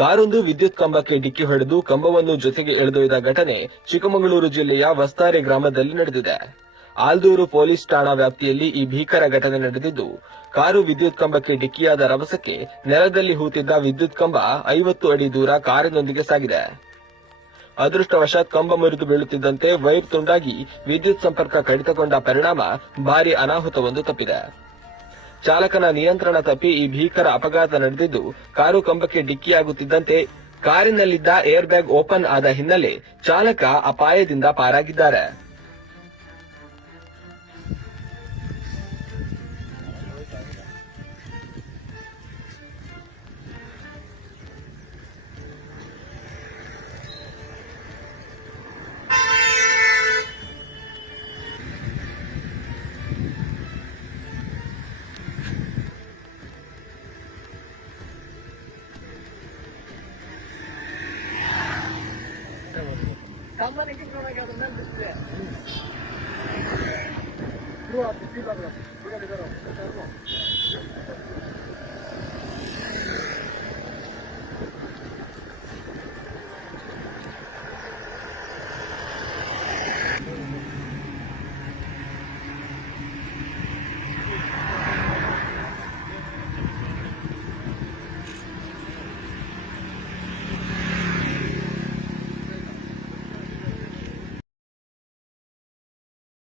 ಕಾರೊಂದು ವಿದ್ಯುತ್ ಕಂಬಕ್ಕೆ ಡಿಕ್ಕಿ ಹೊಡೆದು ಕಂಬವನ್ನು ಜೊತೆಗೆ ಎಳೆದೊಯ್ದ ಘಟನೆ ಚಿಕ್ಕಮಗಳೂರು ಜಿಲ್ಲೆಯ ವಸ್ತಾರೆ ಗ್ರಾಮದಲ್ಲಿ ನಡೆದಿದೆ. ಆಲ್ದೂರು ಪೊಲೀಸ್ ಠಾಣಾ ವ್ಯಾಪ್ತಿಯಲ್ಲಿ ಈ ಭೀಕರ ಘಟನೆ ನಡೆದಿದ್ದು, ಕಾರು ವಿದ್ಯುತ್ ಕಂಬಕ್ಕೆ ಡಿಕ್ಕಿಯಾದ ರಭಸಕ್ಕೆ ನೆಲದಲ್ಲಿ ಹೂತಿದ್ದ ವಿದ್ಯುತ್ ಕಂಬ 50 ಅಡಿ ದೂರ ಕಾರಿನೊಂದಿಗೆ ಸಾಗಿದೆ. ಅದೃಷ್ಟವಶಾತ್ ಕಂಬ ಮುರಿದು ಬೀಳುತ್ತಿದ್ದಂತೆ ವೈರ್ ತುಂಡಾಗಿ ವಿದ್ಯುತ್ ಸಂಪರ್ಕ ಕಡಿತಗೊಂಡ ಪರಿಣಾಮ ಭಾರೀ ಅನಾಹುತವೊಂದು ತಪ್ಪಿದೆ. ಚಾಲಕನ ನಿಯಂತ್ರಣ ತಪ್ಪಿ ಈ ಭೀಕರ ಅಪಘಾತ ನಡೆದಿದ್ದು, ಕಾರು ಕಂಬಕ್ಕೆ ಡಿಕ್ಕಿಯಾಗುತ್ತಿದ್ದಂತೆ ಕಾರಿನಲ್ಲಿದ್ದ ಏರ್ ಬ್ಯಾಗ್ ಓಪನ್ ಆದ ಹಿನ್ನೆಲೆ ಚಾಲಕ ಅಪಾಯದಿಂದ ಪಾರಾಗಿದ್ದಾರೆ.